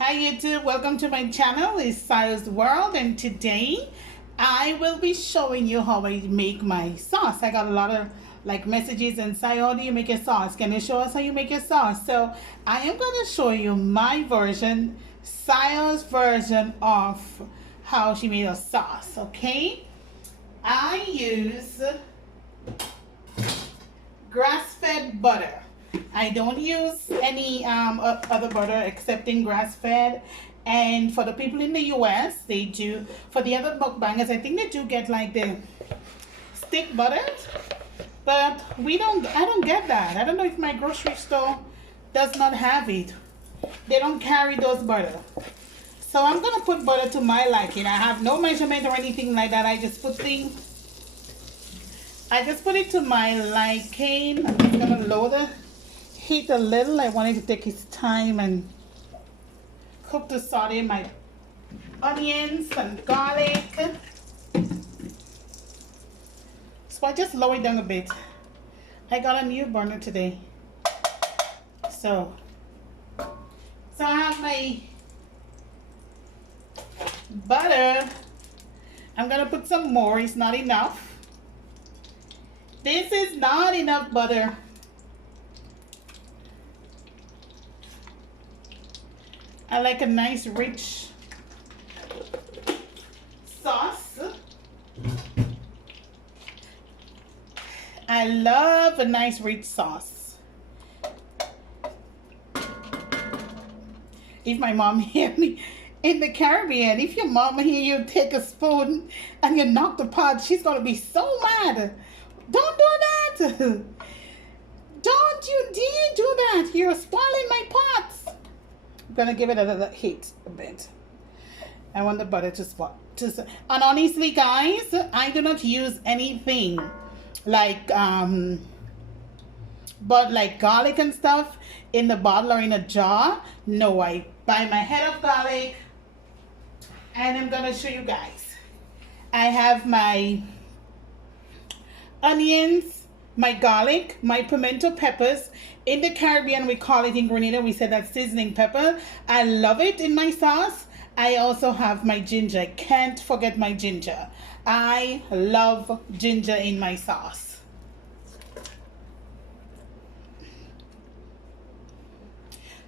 Hi YouTube, welcome to my channel. It's Sios World, and today I will be showing you how I make my sauce. I got a lot of messages and say, how do you make your sauce? Can you show us how you make your sauce? So I am going to show you my version, Sios version of how she made a sauce. Okay, I use grass-fed butter. I don't use any other butter excepting grass-fed. And for the people in the US, they do. For the other mukbangers, I think they do get like the stick butters, but I don't get that. I don't know if my grocery store does not have it. They don't carry those butter. So I'm gonna put butter to my liking. I have no measurement or anything like that. I just put it to my liking. I'm just gonna lower the heat a little. I want it to take its time and cook to saute my onions and garlic. So I just lower it down a bit. I got a new burner today. So I have my butter. I'm gonna put some more. It's not enough. This is not enough butter. I like a nice rich sauce. I love a nice rich sauce. If my mom hear me in the Caribbean, if your mom hear you take a spoon and you knock the pot, she's gonna be so mad. Don't do that. Don't you dare do that. You're spoiling my pots. I'm gonna give it a heat a bit. I want the butter to spot. And honestly, guys, I do not use anything like but like garlic and stuff in the bottle or in a jar. No, I buy my head of garlic, and I'm gonna show you guys. I have my onions, my garlic, my pimento peppers. In the Caribbean, we call it ingredient. We say that's seasoning pepper. I love it in my sauce. I also have my ginger. Can't forget my ginger. I love ginger in my sauce.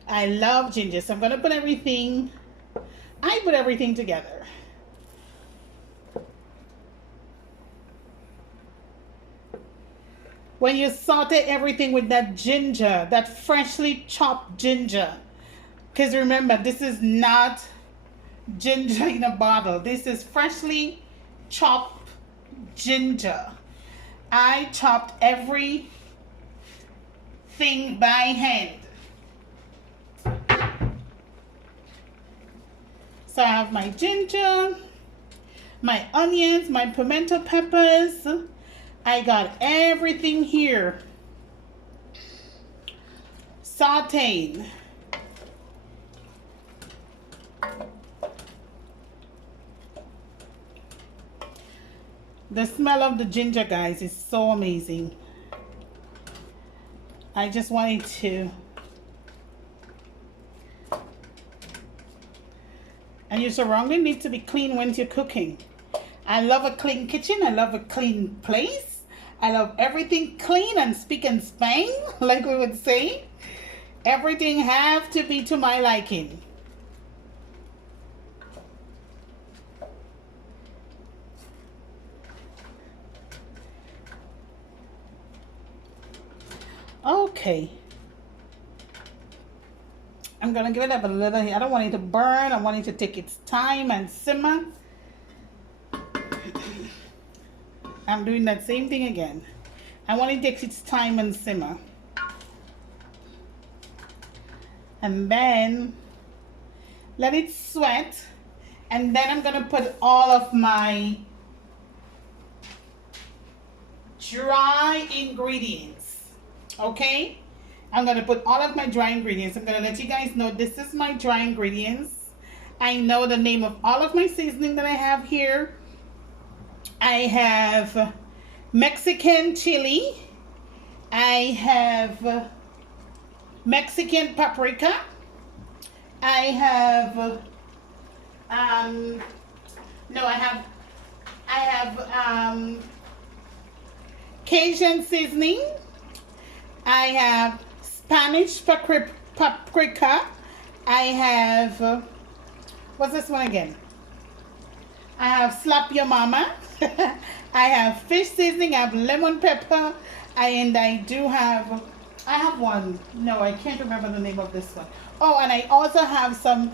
I love ginger. So I'm going to put everything. I put everything together. When you saute everything with that ginger, that freshly chopped ginger, because remember, this is not ginger in a bottle. This is freshly chopped ginger. I chopped everything by hand. So I have my ginger, my onions, my pimento peppers. I got everything here sauteed. The smell of the ginger, guys, is so amazing. I just wanted to. And your surrounding needs to be clean when you're cooking. I love a clean kitchen. I love a clean place. I love everything clean and spick and span, like we would say. Everything have to be to my liking. Okay. I'm gonna give it up a little. I don't want it to burn. I want it to take its time and simmer. I'm doing that same thing again. I want it to take its time and simmer. And then let it sweat. And then I'm going to put all of my dry ingredients. Okay? I'm going to put all of my dry ingredients. I'm going to let you guys know this is my dry ingredients. I know the name of all of my seasoning that I have here. I have Mexican chili. I have Mexican paprika. I have no, I have Cajun seasoning. I have Spanish paprika. I have what's this one again? I have slap your mama. I have fish seasoning. I have lemon pepper. And I do have, I have one. No, I can't remember the name of this one. Oh, and I also have some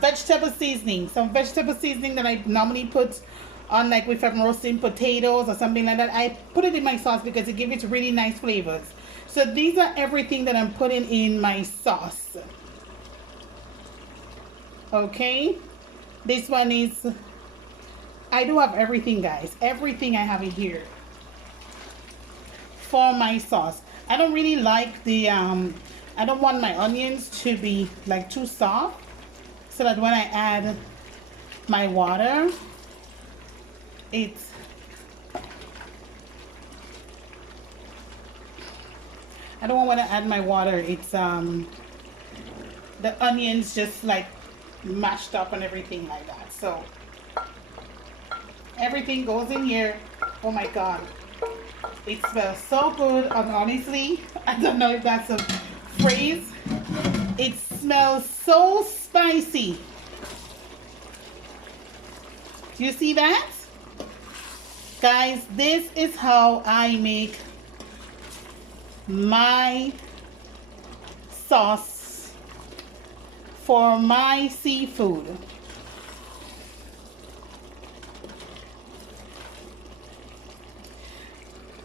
vegetable seasoning. Some vegetable seasoning that I normally put on, like if I'm roasting potatoes or something like that. I put it in my sauce because it gives it really nice flavors. So these are everything that I'm putting in my sauce. Okay. This one is, I do have everything, guys. Everything I have in here for my sauce. I don't really like the I don't want my onions to be like too soft, so that when I add my water, it's I don't want to add my water, it's the onions just like mashed up and everything like that. So everything goes in here. Oh my god, it smells so good. And honestly, I don't know if that's a phrase, it smells so spicy. Do you see that? Guys, this is how I make my sauce for my seafood.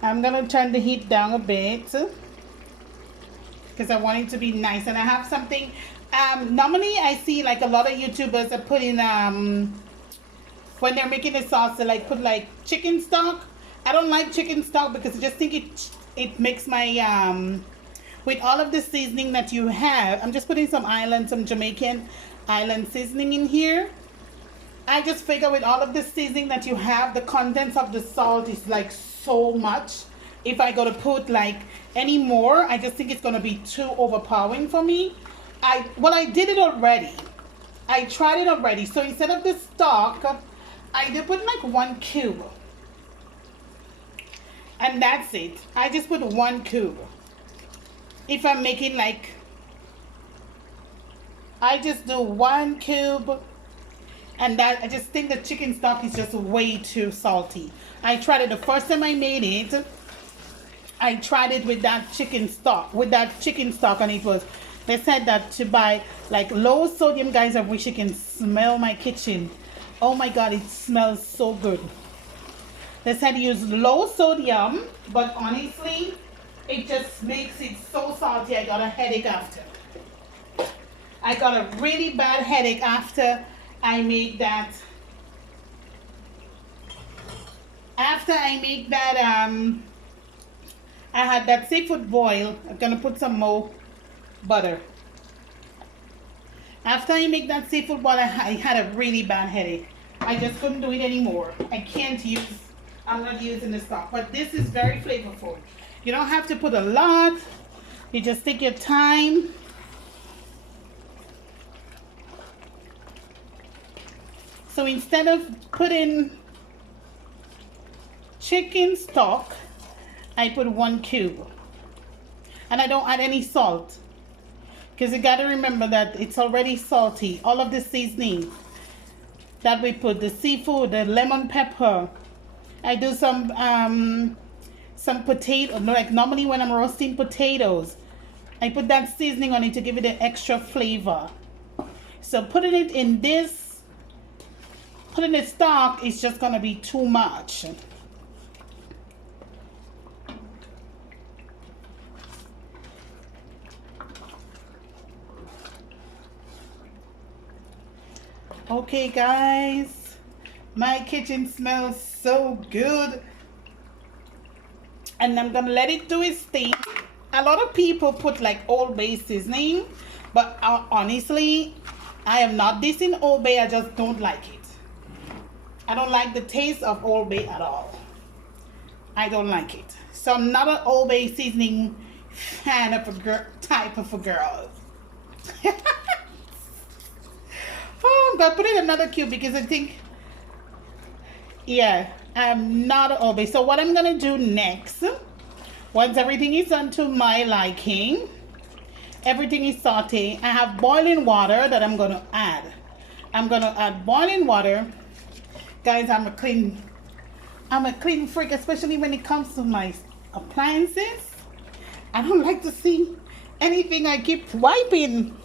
I'm gonna turn the heat down a bit because I want it to be nice. And I have something, normally I see like a lot of YouTubers are putting, when they're making a sauce, they like put like chicken stock. I don't like chicken stock because I just think it makes my, with all of the seasoning that you have, I'm just putting some Jamaican island seasoning in here. I just figure with all of the seasoning that you have, the contents of the salt is like so much. If I go to put like any more, I just think it's going to be too overpowering for me. I did it already. I tried it already. So instead of the stock, I did put like 1 cube. And that's it. I just put 1 cube. If I'm making like, I just do 1 cube. And that, I just think the chicken stock is just way too salty. I tried it the first time I made it. I tried it with that chicken stock, and it was, they said that to buy like low sodium, guys. I wish you can smell my kitchen. Oh my god, it smells so good. They said use low sodium, but honestly, it just makes it so salty. I got a headache after. I got a really bad headache after I make that. After I make that, I had that seafood boil. I'm gonna put some more butter. After I make that seafood boil, I had a really bad headache. I just couldn't do it anymore. I can't use, I'm not using the stock, but this is very flavorful. You don't have to put a lot. You just take your time. So instead of putting chicken stock, I put 1 cube. And I don't add any salt, because you got to remember that it's already salty. All of the seasoning that we put, the seafood, the lemon pepper. I do some potato, like normally when I'm roasting potatoes, I put that seasoning on it to give it an extra flavor. So putting it in this, putting the stock is just gonna be too much. Okay guys, my kitchen smells so good, and I'm gonna let it do its thing. A lot of people put like Old Bay seasoning, but honestly, I am not dissing Old Bay, I just don't like it. I don't like the taste of Old Bay at all. I don't like it. So I'm not an Old Bay seasoning fan of type of a girl. gonna put in another cube because I think, yeah, I'm not always. So what I'm gonna do next, once everything is done to my liking, everything is sauteed, I have boiling water that I'm gonna add. I'm gonna add boiling water. Guys, I'm a clean freak, especially when it comes to my appliances. I don't like to see anything. I keep wiping.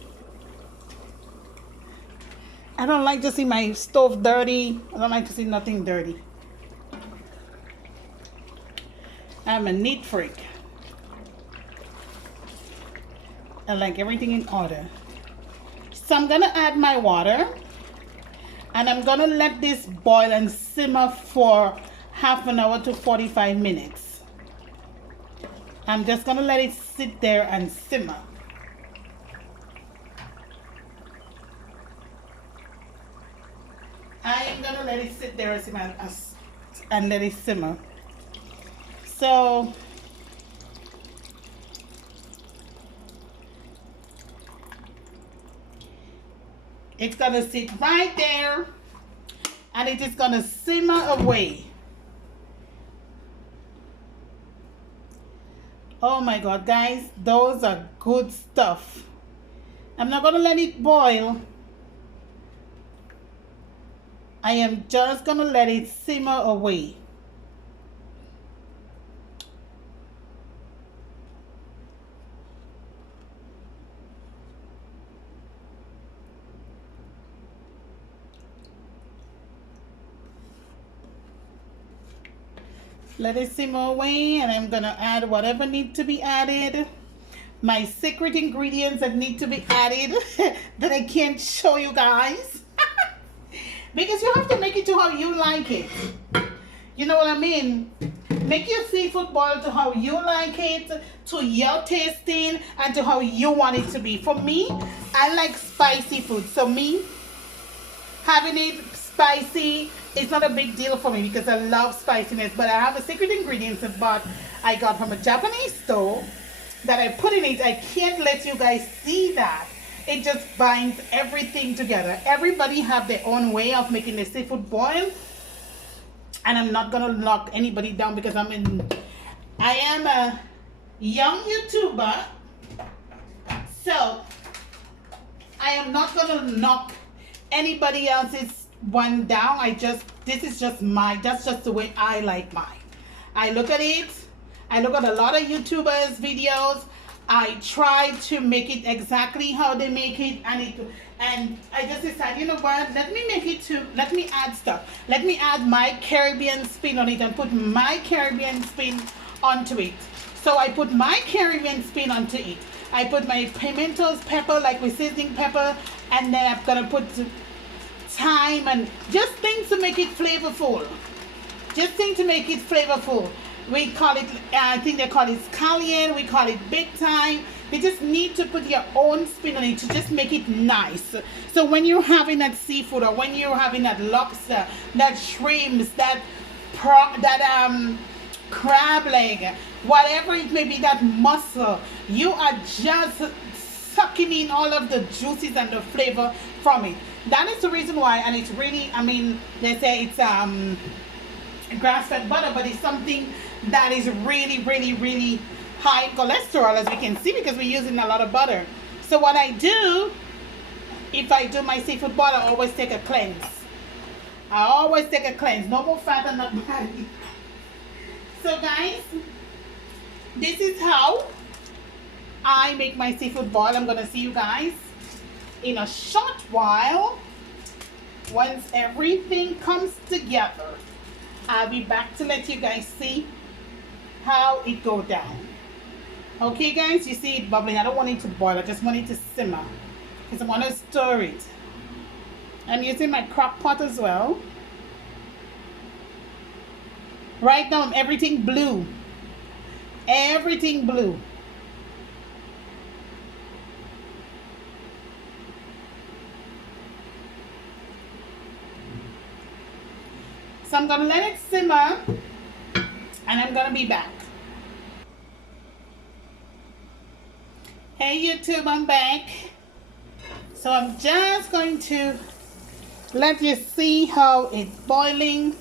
I don't like to see my stove dirty. I don't like to see nothing dirty. I'm a neat freak. I like everything in order. So I'm gonna add my water and I'm gonna let this boil and simmer for half an hour to 45 minutes. I'm just gonna let it sit there and simmer. I am gonna let it sit there and simmer and let it simmer. So it's gonna sit right there and it is gonna simmer away. Oh my God, guys, those are good stuff. I'm not gonna let it boil. I am just gonna let it simmer away. Let it simmer away, and I'm gonna add whatever needs to be added. My secret ingredients that need to be added that I can't show you guys. Because you have to make it to how you like it. You know what I mean? Make your seafood boil to how you like it, to your tasting, and to how you want it to be. For me, I like spicy food. So me, having it spicy, it's not a big deal for me because I love spiciness. But I have a secret ingredient that I got from a Japanese store that I put in it. I can't let you guys see that. It just binds everything together. Everybody have their own way of making the seafood boil. And I'm not gonna knock anybody down because I am a young YouTuber. So I am not gonna knock anybody else's one down. That's just the way I like mine. I look at it. I look at a lot of YouTubers' videos. I try to make it exactly how they make it, and I just decided, you know what, let me add stuff. Let me add my Caribbean spin on it and put my Caribbean spin onto it. So I put my Caribbean spin onto it. I put my pimentos, pepper, like with seasoning pepper, and then I'm gonna put thyme and just things to make it flavorful. Just things to make it flavorful. We call it, I think they call it cayenne, we call it big thyme. You just need to put your own spin on it to just make it nice. So when you're having that seafood, or when you're having that lobster, that shrimps, that crab leg, whatever it may be, that mussel, you are just sucking in all of the juices and the flavor from it. That is the reason why, and it's really, I mean, they say it's grass-fed butter, but it's something that is really, really, really high in cholesterol, as we can see, because we're using a lot of butter. So what I do, if I do my seafood boil, I always take a cleanse. I always take a cleanse. No more fat and not fatty. So guys, this is how I make my seafood boil. I'm gonna see you guys in a short while. Once everything comes together, I'll be back to let you guys see how it go down. Okay guys, you see it bubbling. I don't want it to boil, I just want it to simmer because I want to stir it. I'm using my crock pot as well. Right now everything blue. Everything blue. So I'm gonna let it simmer and I'm gonna be back. Hey YouTube, I'm back. So I'm just going to Let's just see how it's boiling.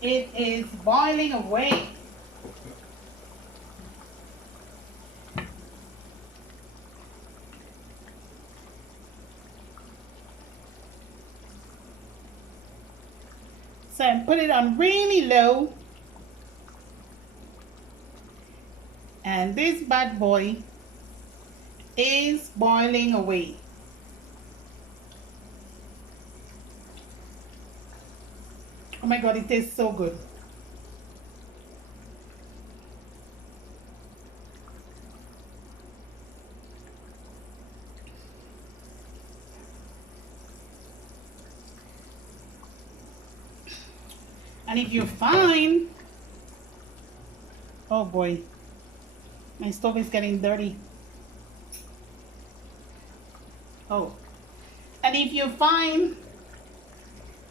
It is boiling away. So I put it on really low. And this bad boy is boiling away. Oh my God, it tastes so good. And if you find, oh boy, my stove is getting dirty. Oh, and if you find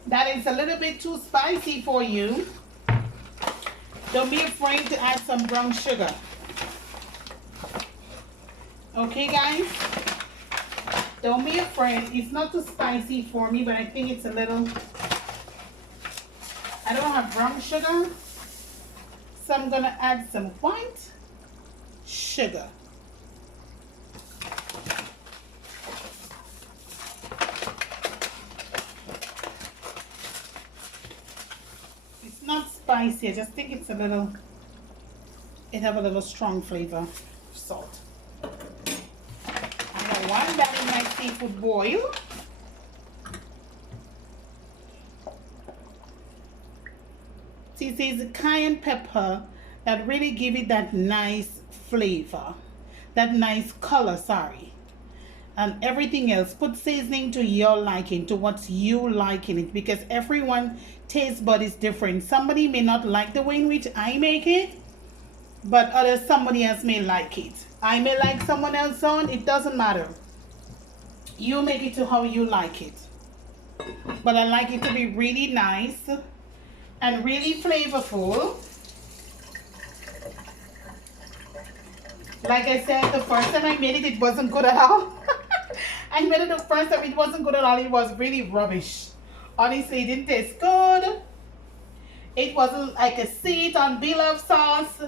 that it's a little bit too spicy for you, don't be afraid to add some brown sugar. Okay, guys? Don't be afraid. It's not too spicy for me, but I think it's a little... I don't have brown sugar, so I'm going to add some white sugar. It's not spicy, I just think it's a little, it have a little strong flavor of salt. I'm going to want that in my seafood boil. See, it says cayenne pepper that really give it that nice flavor, that nice color, sorry. And everything else, put seasoning to your liking, to what you like in it, because everyone taste bud is different. Somebody may not like the way in which I make it, but somebody else may like it. I may like someone else's own, it doesn't matter. You make it to how you like it. But I like it to be really nice and really flavorful. Like I said, the first time I made it, it wasn't good at all. I made it the first time, it wasn't good at all. It was really rubbish. Honestly, it didn't taste good. It wasn't like a seed on pilaf sauce.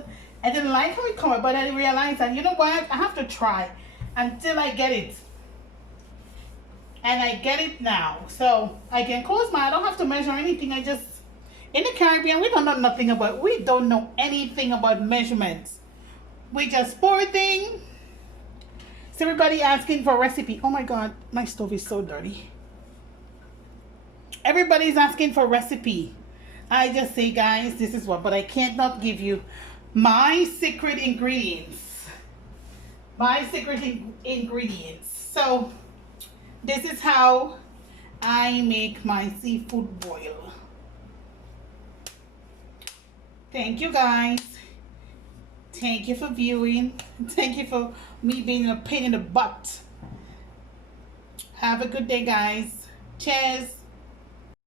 I didn't like how it came out, but I realized that, you know what, I have to try until I get it. And I get it now. So I can close my, I don't have to measure anything. I just, in the Caribbean, we don't know anything about measurements. We just pour things. So everybody asking for a recipe. Oh my God, my stove is so dirty. Everybody's asking for a recipe. I just say, guys, this is what, but I can't not give you my secret ingredients. My secret ingredients. So this is how I make my seafood boil. Thank you, guys. Thank you for viewing. Thank you for me being a pain in the butt. Have a good day, guys. Cheers.